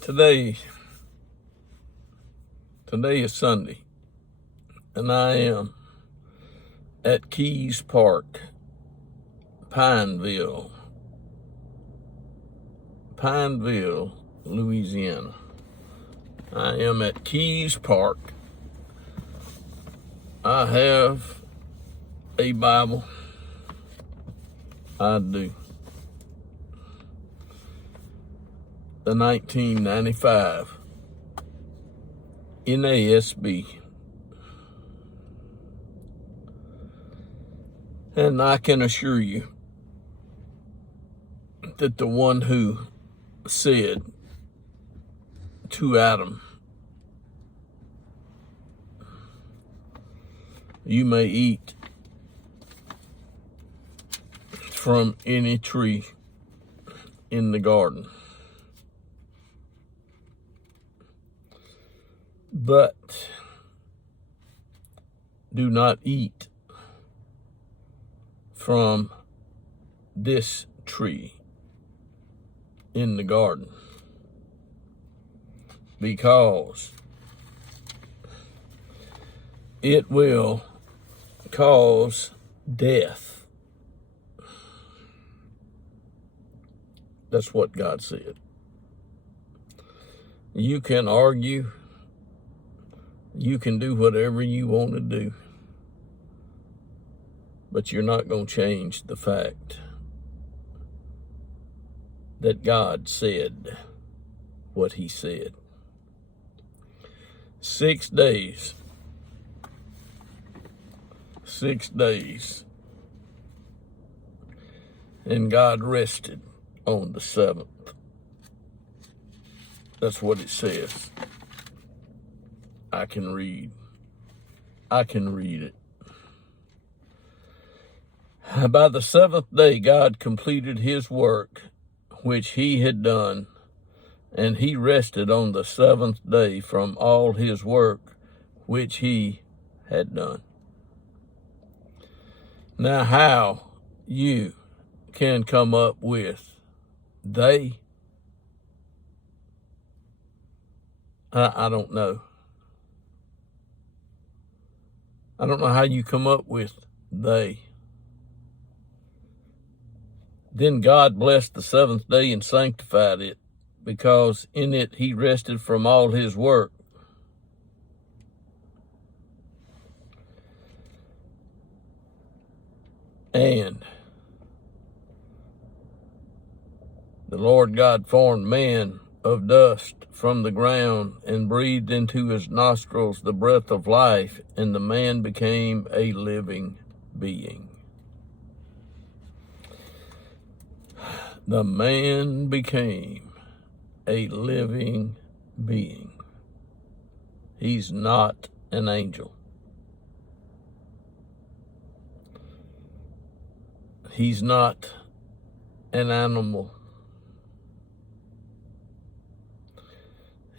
Today is Sunday, and I am at Keys Park, Pineville, Louisiana. I am at Keys Park. I have a Bible. I do. The 1995 NASB. And I can assure you that the one who said to Adam, "You may eat from any tree in the garden, but do not eat from this tree in the garden, because it will cause death." That's what God said. You can argue, you can do whatever you want to do, but you're not going to change the fact that God said what he said. 6 days. 6 days. And God rested on the seventh. That's what it says. I can read it. By the seventh day, God completed his work which he had done, and he rested on the seventh day from all his work which he had done. Now, how you can come up with they, I don't know. I don't know how you come up with they. Then God blessed the seventh day and sanctified it, because in it he rested from all his work. And the Lord God formed man of dust from the ground and breathed into his nostrils the breath of life, and the man became a living being. The man became a living being. He's not an angel. He's not an animal.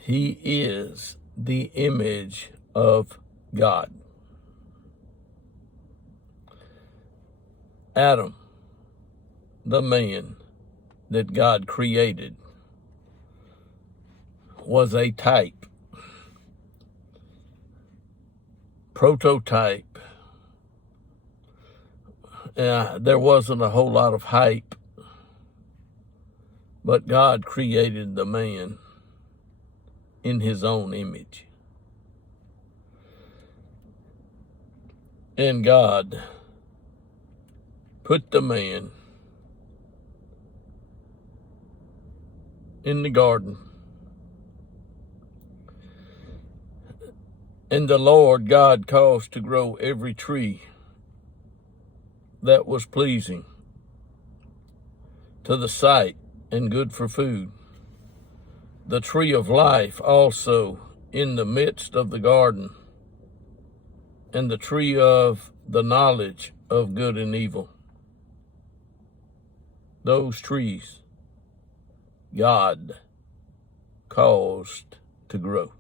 He is the image of God. Adam, the man that God created, was a type, prototype. There wasn't a whole lot of hype, but God created the man in his own image. And God put the man in the garden. And the Lord God caused to grow every tree that was pleasing to the sight and good for food. The tree of life also in the midst of the garden, and the tree of the knowledge of good and evil. Those trees God caused to grow.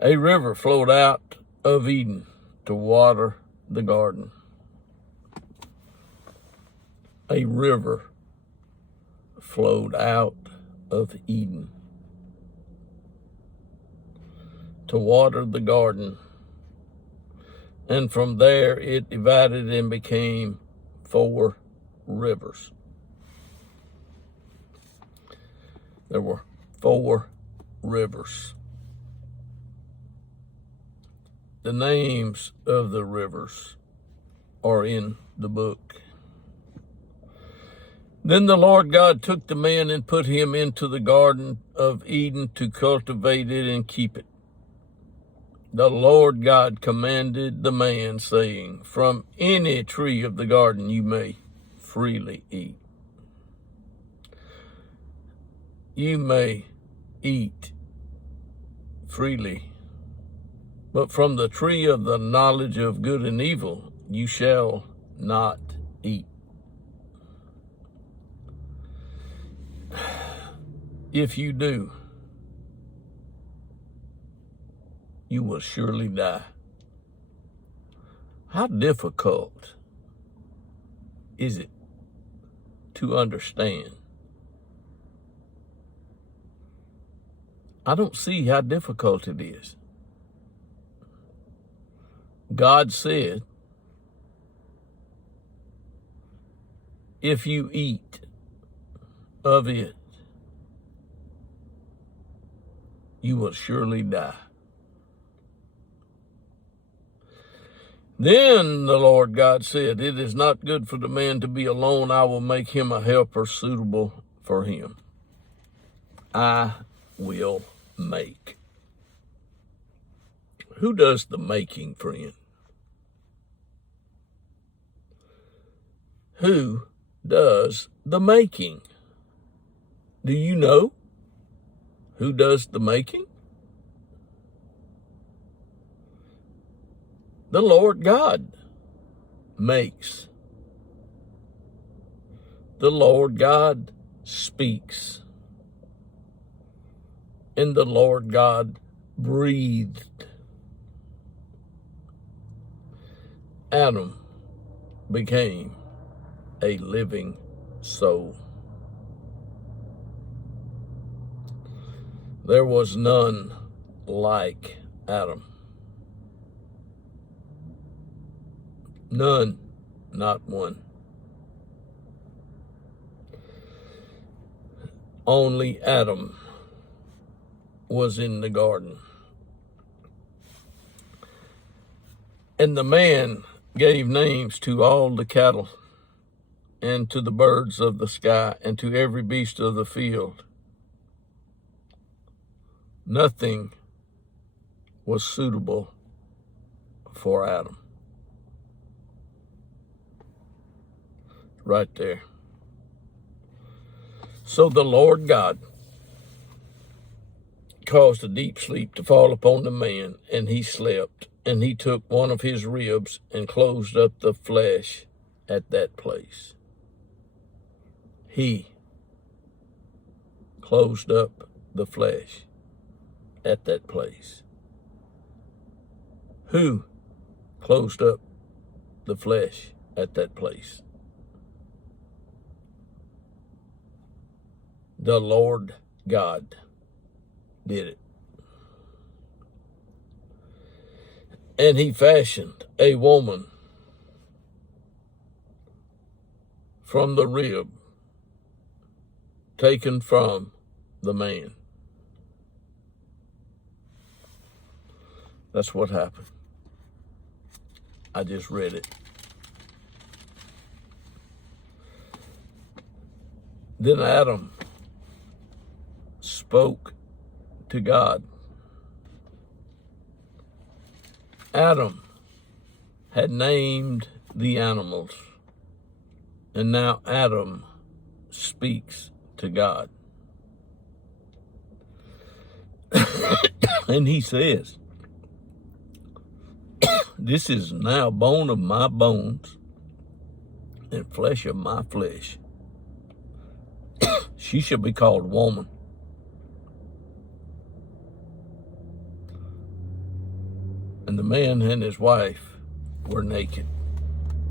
A river flowed out of Eden to water the garden. A river flowed out of Eden to water the garden. And from there it divided and became 4 rivers. There were 4 rivers. The names of the rivers are in the book. Then the Lord God took the man and put him into the garden of Eden to cultivate it and keep it. The Lord God commanded the man, saying, "From any tree of the garden you may freely eat. You may eat freely, but from the tree of the knowledge of good and evil you shall not eat. If you do, you will surely die." How difficult is it to understand? I don't see how difficult it is. God said, if you eat of it, you will surely die. Then the Lord God said, "It is not good for the man to be alone. I will make him a helper suitable for him. I will make." Who does the making, friend? Who does the making? Do you know who does the making? The Lord God makes. The Lord God speaks. And the Lord God breathed. Adam became a living soul. There was none like Adam. None, not one. Only Adam was in the garden. And the man gave names to all the cattle, and to the birds of the sky, and to every beast of the field. Nothing was suitable for Adam. Right there. So the Lord God caused a deep sleep to fall upon the man, and he slept. And he took one of his ribs and closed up the flesh at that place. He closed up the flesh at that place. Who closed up the flesh at that place? The Lord God did it. And he fashioned a woman from the rib taken from the man. That's what happened. I just read it. Then Adam spoke to God. Adam had named the animals, and now Adam speaks to God. And he says, "This is now bone of my bones and flesh of my flesh. She shall be called woman, and the man and his wife were naked."